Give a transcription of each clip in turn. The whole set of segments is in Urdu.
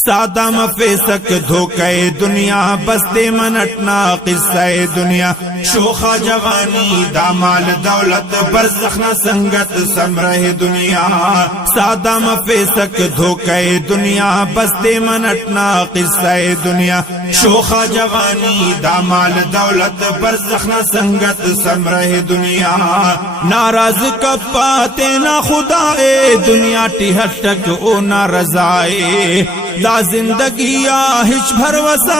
سادہ مفیسک دھوکے دنیا بستے منٹنا قصہ دنیا شوخا جوانی دامال دولت برزخ نہ سنگت سمرہ دنیا سادہ مفیسک دھوکے دنیا بستے منٹنا قصہ دنیا شوخا جوانی دامال دولت برزخ نہ سنگت سمرہ دنیا ناراض کپاتے نہ خدائے دنیا ٹھٹک او نہ رضائے دا زندگی آہش بھروسا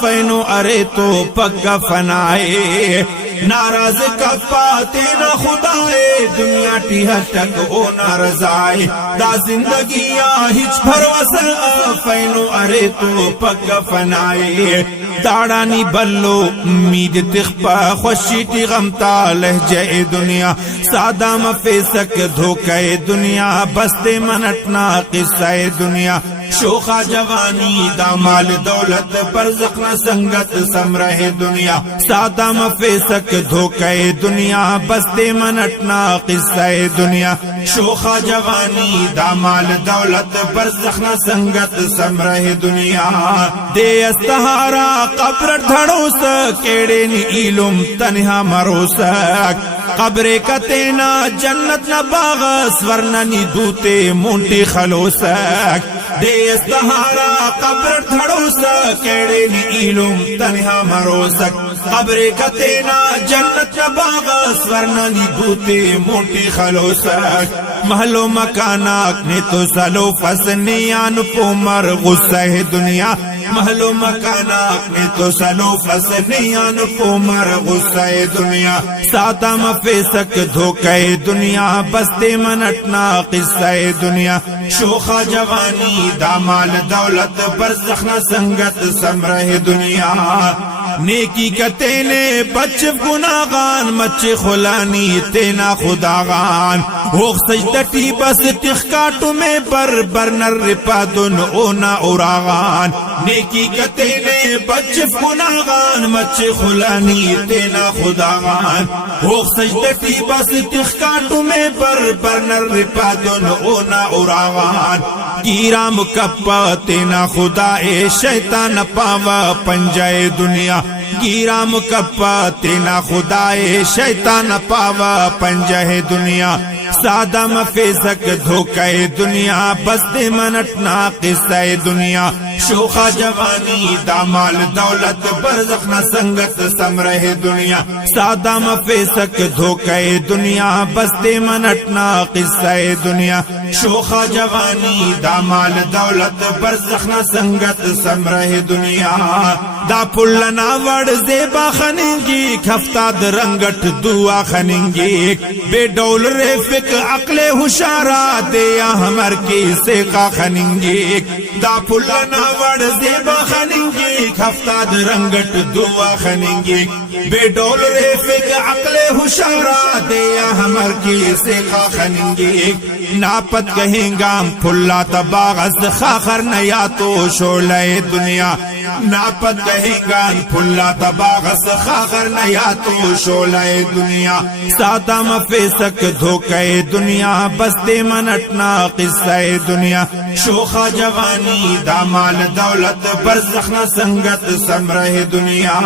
فینو ارے تو پکا فنائے ناراض کپاتے نہ خدائے دنیا ٹھٹک او نہ رضائے دا زندگی آہش بھروسا فینو ارے تو پکا فنائے داڑانی بلو امید تخپا خوشی ٹی غمتا لہجے دنیا سادہ مفیسک دھوکے دنیا بستے منٹنا قصہ دنیا شوخا جوانی دامال دولت برزخ نہ سنگت سمرہ دنیا سادہ مفیسک دھوکے دنیا بستے منٹنا قصہ دنیا شوخا جوانی دامال دولت برزخ نہ سنگت سمرہ دنیا دے استہارا قبر دھڑوس کیڑے نی علم تنہا مروسک قبر کتینا جنت نہ باغ سورنا نی دوتے مونٹی خلوسک دے استہارا قبر دھڑوسک کیڑے نی علم تنہا مروسک قبر کتینا جنت نہ باغ سورنا نی دوتے مونٹی خلوسک محلو مکاناک نے تو سلو فسنیان پومر غصہ دنیا محلو مکاناک نے تو سلو فسنیان پومر غصہ دنیا سادہ مفیسک دھوکے دنیا بستے منٹنا قصہ دنیا شوخا جوانی دامال دولت برزخ نہ سنگت سمرہ دنیا نیکی کتینے بچ گناغان مچ خلانی تینا خداغان ہوخ سجدٹی بس تخکاٹو میں برنر رپادن اونا اوراغان نیکی کتینے بچ گناغان مچ خلانی تینا خداغان ہوخ سجدٹی بس تخکاٹو میں برنر رپادن اونا اوراغان گیرام کپا تینا خدا اے شیطان پاوا پنجائے دنیا گیرام کپا تینا خدا اے شیطان پاوا پنجائے دنیا سادہ مفیسک دھوکے دنیا بستے منٹنا قصہ دنیا شوخا جوانی دامال دولت برزخ نہ سنگت سمرہ دنیا سادہ مفیسک دھوکے دنیا بستے منٹنا قصہ دنیا شوخا جوانی دامال دولت برزخ نہ سنگت سمرہ دنیا دا پلنا وڑ زیبا خننگی کھفتاد رنگٹ دعا خننگی بے ڈول ریفک عقل ہوشارا دیا ہمر کی سیقا خننگی دا پلنا وڑ زیبا خننگی کھفتاد رنگٹ دعا خننگی بے ڈول ریفک عقل ہوشارا دیا ہمر کی سیقا خننگی ناپت کہیں گام پھلا تباغز خاخر نیا تو شولہ دنیا ناپت کہیں گان پھلا تباغز خاخر نیا تو شولہ دنیا سادہ مفیسک دھوکے دنیا بستے منٹنا قصہ دنیا شوخا جوانی دامال دولت برزخ نہ سنگت سمرہ دنیا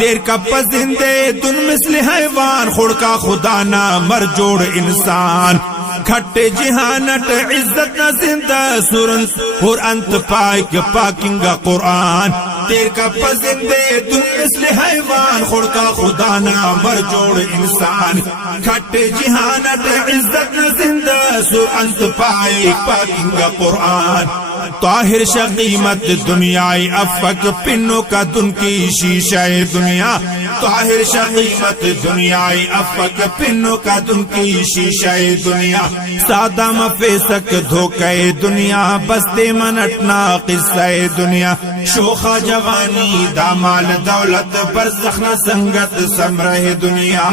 دیر کا پزندے دن مثل حیوان خڑکا خدا نہ مر جوڑ انسان کھٹے جہانت عزت نہ زندہ سورن اور انت پاک پاکنگا قرآن تیر کا پزندے دن مثل حیوان خڑکا خدا نہ مر جوڑ انسان کھٹے جہانت عزت نہ زندہ سور انت پاک پاکنگا قرآن طاہر شقیمت دنیای افق پنوں کا دن کی شیشہ دنیا طاہر شقیمت دنیای افق پنوں کا دن کی شیشہ دنیا سادہ مفیسک دھوکے دنیا بستے منٹنا قصہ دنیا شوخا جوانی دامال دولت برزخ نہ سنگت سمرہ دنیا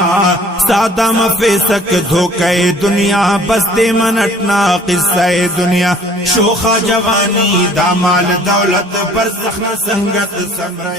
سادہ مفیسک دھوکے دنیا بستے منٹنا قصہ دنیا شوخا جوانی دامال دولت برزخ نہ سنگت سمرہ